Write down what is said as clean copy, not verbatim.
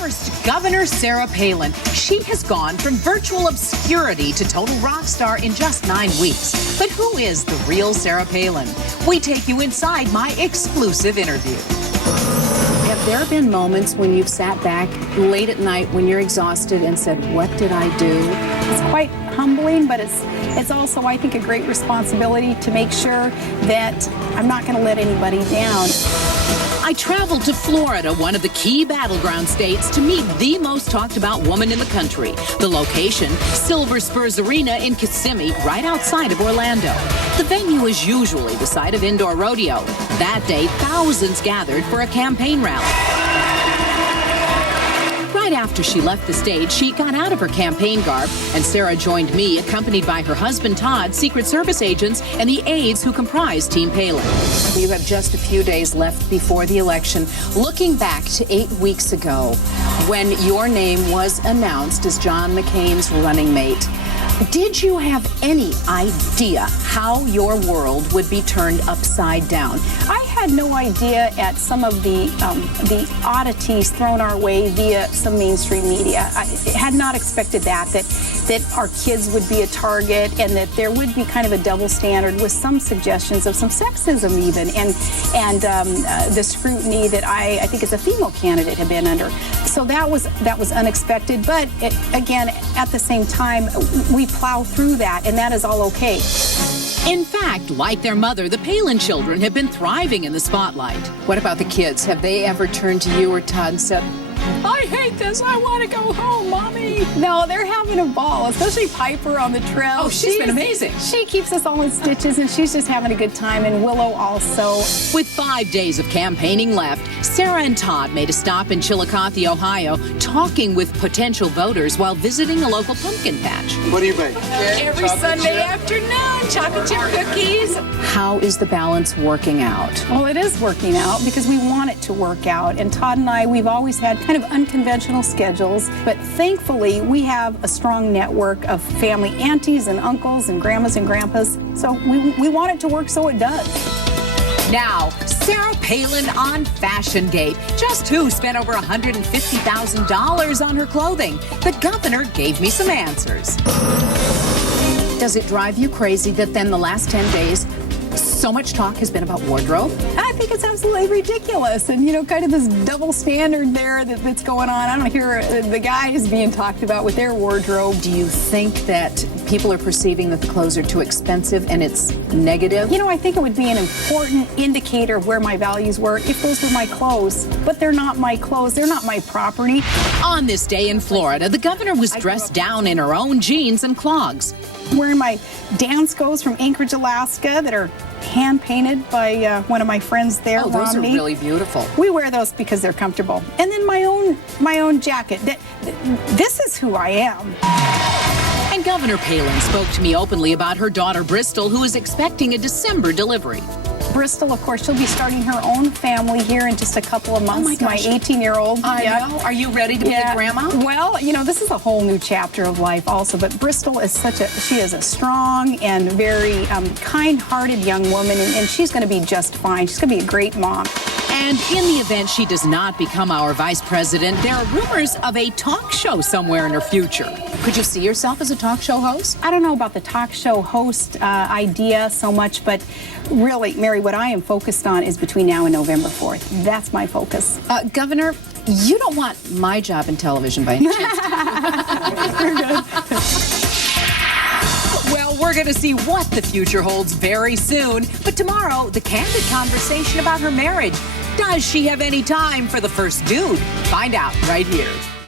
First, Governor Sarah Palin. She has gone from virtual obscurity to total rock star in just 9 weeks. But who is the real Sarah Palin? We take you inside my exclusive interview. Have there been moments when you've sat back late at night when you're exhausted and said, what did I do? It's quite humbling, but it's also, I think, a great responsibility to make sure that I'm not going to let anybody down. I traveled to Florida, one of the key battleground states, to meet the most talked about woman in the country. The location, Silver Spurs Arena in Kissimmee, right outside of Orlando. The venue is usually the site of indoor rodeo. That day, thousands gathered for a campaign rally. Right after she left the stage, she got out of her campaign garb, and Sarah joined me, accompanied by her husband Todd, Secret Service agents, and the aides who comprise Team Palin. You have just a few days left before the election. Looking back to 8 weeks ago, when your name was announced as John McCain's running mate, did you have any idea how your world would be turned upside down? I had no idea at some of the oddities thrown our way via some mainstream media. I had not expected that our kids would be a target and that there would be kind of a double standard with some suggestions of some sexism even and the scrutiny that I think as a female candidate had been under. So that was unexpected, but again, at the same time, we plow through that, and that is all okay. In fact, like their mother, the Palin children have been thriving in the spotlight. What about the kids? Have they ever turned to you or Todd and said, I hate this, I want to go home, Mommy? No, they're having a ball, especially Piper on the trail. Oh, she's been amazing. She keeps us all in stitches, and she's just having a good time, and Willow also. With 5 days of campaigning left, Sarah and Todd made a stop in Chillicothe, Ohio, talking with potential voters while visiting a local pumpkin patch. What do you make? Every Sunday afternoon, chocolate chip cookies. How is the balance working out? Well, it is working out because we want it to work out. And Todd and I, we've always had kind of unconventional schedules, but thankfully we have a strong network of family aunties and uncles and grandmas and grandpas. So we want it to work, so it does. Now, Sarah Palin on Fashion Gate. Just who spent over $150,000 on her clothing? The governor gave me some answers. Does it drive you crazy that then the last 10 days, so much talk has been about wardrobe? I think it's absolutely ridiculous, and kind of this double standard there that's going on. I don't hear the guys being talked about with their wardrobe. Do you think that people are perceiving that the clothes are too expensive and it's negative? I think it would be an important indicator of where my values were if those were my clothes, but they're not my clothes. They're not my property. On this day in Florida, the governor was dressed down in her own jeans and clogs. Wearing my dance goes from Anchorage, Alaska that are hand-painted by one of my friends there, Romney. Those are really beautiful. We wear those because they're comfortable. And then my own jacket. This is who I am. And Governor Palin spoke to me openly about her daughter, Bristol, who is expecting a December delivery. Bristol, of course, she'll be starting her own family here in just a couple of months. Oh my gosh. My 18-year-old. I know. Are you ready to be a grandma? Well, this is a whole new chapter of life also, but Bristol is she is a strong and very kind-hearted young woman, and she's going to be just fine. She's going to be a great mom. And in the event she does not become our vice president, there are rumors of a talk show somewhere in her future. Could you see yourself as a talk show host? I don't know about the talk show host idea so much, but really, Mary, what I am focused on is between now and November 4th. That's my focus. Governor, you don't want my job in television by any chance. You're good. Well, we're going to see what the future holds very soon. But tomorrow, the candid conversation about her marriage. Does she have any time for the first dude? Find out right here.